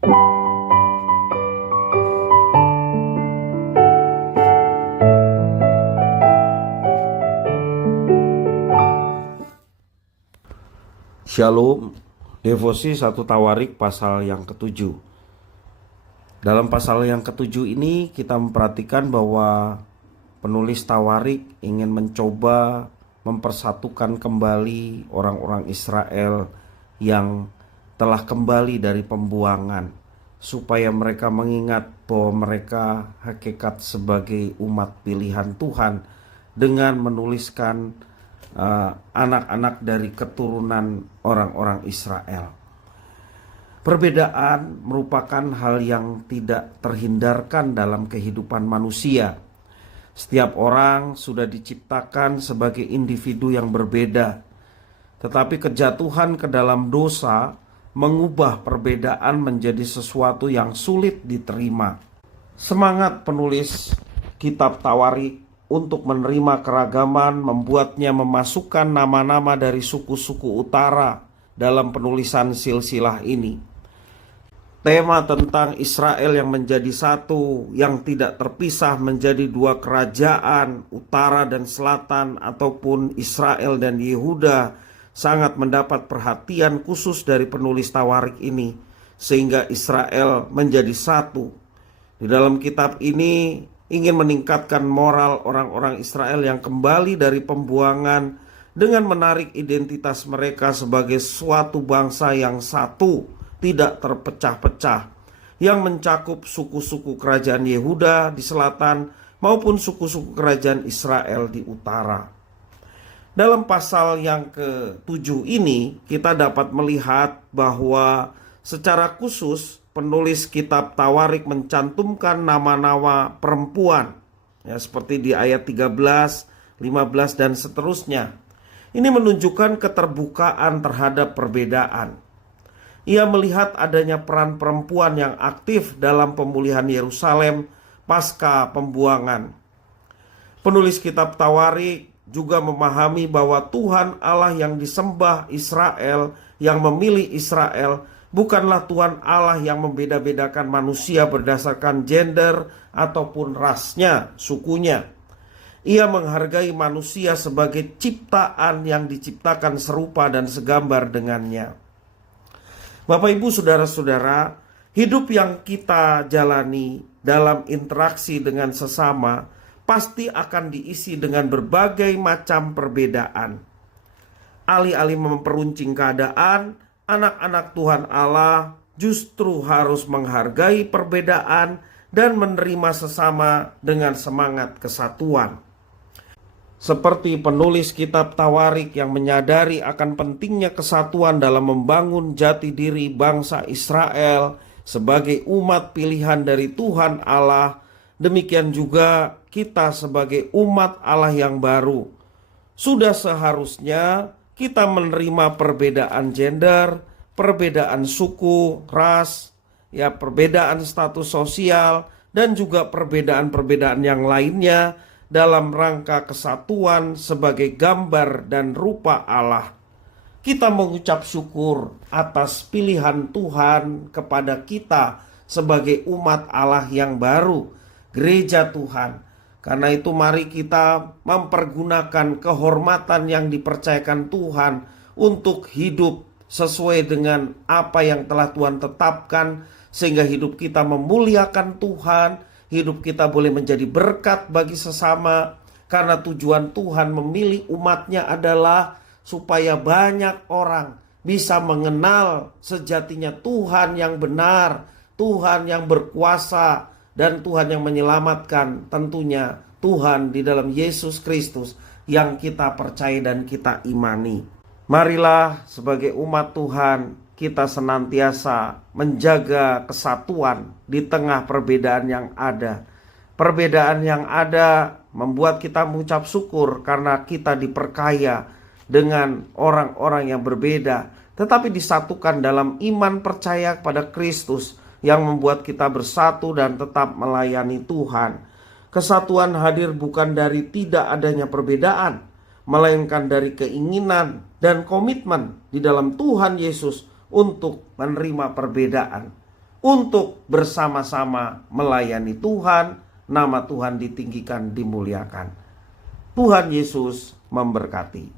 Shalom, devosi 1 Tawarik pasal yang ke-7. Dalam pasal yang ke-7 ini kita memperhatikan bahwa penulis Tawarik ingin mencoba mempersatukan kembali orang-orang Israel yang telah kembali dari pembuangan, supaya mereka mengingat bahwa mereka hakikat sebagai umat pilihan Tuhan, dengan menuliskan anak-anak dari keturunan orang-orang Israel. Perbedaan merupakan hal yang tidak terhindarkan dalam kehidupan manusia. Setiap orang sudah diciptakan sebagai individu yang berbeda, tetapi kejatuhan ke dalam dosa mengubah perbedaan menjadi sesuatu yang sulit diterima. Semangat penulis kitab Tawarik untuk menerima keragaman membuatnya memasukkan nama-nama dari suku-suku utara dalam penulisan silsilah ini. Tema tentang Israel yang menjadi satu, yang tidak terpisah menjadi dua kerajaan, utara dan selatan, ataupun Israel dan Yehuda, sangat mendapat perhatian khusus dari penulis Tawarik ini, sehingga Israel menjadi satu. Di dalam kitab ini ingin meningkatkan moral orang-orang Israel yang kembali dari pembuangan dengan menarik identitas mereka sebagai suatu bangsa yang satu, tidak terpecah-pecah, yang mencakup suku-suku kerajaan Yehuda di selatan maupun suku-suku kerajaan Israel di utara. Dalam pasal yang ke-7 ini kita dapat melihat bahwa secara khusus penulis kitab Tawarik mencantumkan nama-nama perempuan, ya, seperti di ayat 13, 15 dan seterusnya. Ini menunjukkan keterbukaan terhadap perbedaan. Ia melihat adanya peran perempuan yang aktif dalam pemulihan Yerusalem pasca pembuangan. Penulis kitab Tawarik juga memahami bahwa Tuhan Allah yang disembah Israel, yang memilih Israel, bukanlah Tuhan Allah yang membeda-bedakan manusia berdasarkan gender ataupun rasnya, sukunya. Ia menghargai manusia sebagai ciptaan yang diciptakan serupa dan segambar dengannya. Bapak, Ibu, saudara-saudara, hidup yang kita jalani dalam interaksi dengan sesama pasti akan diisi dengan berbagai macam perbedaan. Alih-alih memperuncing keadaan, anak-anak Tuhan Allah justru harus menghargai perbedaan dan menerima sesama dengan semangat kesatuan. Seperti penulis kitab Tawarik yang menyadari akan pentingnya kesatuan dalam membangun jati diri bangsa Israel sebagai umat pilihan dari Tuhan Allah, demikian juga kita sebagai umat Allah yang baru sudah seharusnya kita menerima perbedaan gender, perbedaan suku, ras, ya, perbedaan status sosial, dan juga perbedaan-perbedaan yang lainnya dalam rangka kesatuan sebagai gambar dan rupa Allah. Kita mengucap syukur atas pilihan Tuhan kepada kita sebagai umat Allah yang baru, gereja Tuhan. Karena itu mari kita mempergunakan kehormatan yang dipercayakan Tuhan untuk hidup sesuai dengan apa yang telah Tuhan tetapkan, sehingga hidup kita memuliakan Tuhan, hidup kita boleh menjadi berkat bagi sesama. Karena tujuan Tuhan memilih umatnya adalah supaya banyak orang bisa mengenal sejatinya Tuhan yang benar, Tuhan yang berkuasa, dan Tuhan yang menyelamatkan, tentunya Tuhan di dalam Yesus Kristus yang kita percaya dan kita imani. Marilah sebagai umat Tuhan kita senantiasa menjaga kesatuan di tengah perbedaan yang ada. Perbedaan yang ada membuat kita mengucap syukur karena kita diperkaya dengan orang-orang yang berbeda, tetapi disatukan dalam iman percaya kepada Kristus yang membuat kita bersatu dan tetap melayani Tuhan. Kesatuan hadir bukan dari tidak adanya perbedaan, melainkan dari keinginan dan komitmen di dalam Tuhan Yesus untuk menerima perbedaan. untuk bersama-sama melayani Tuhan, nama Tuhan ditinggikan, dimuliakan. Tuhan Yesus memberkati.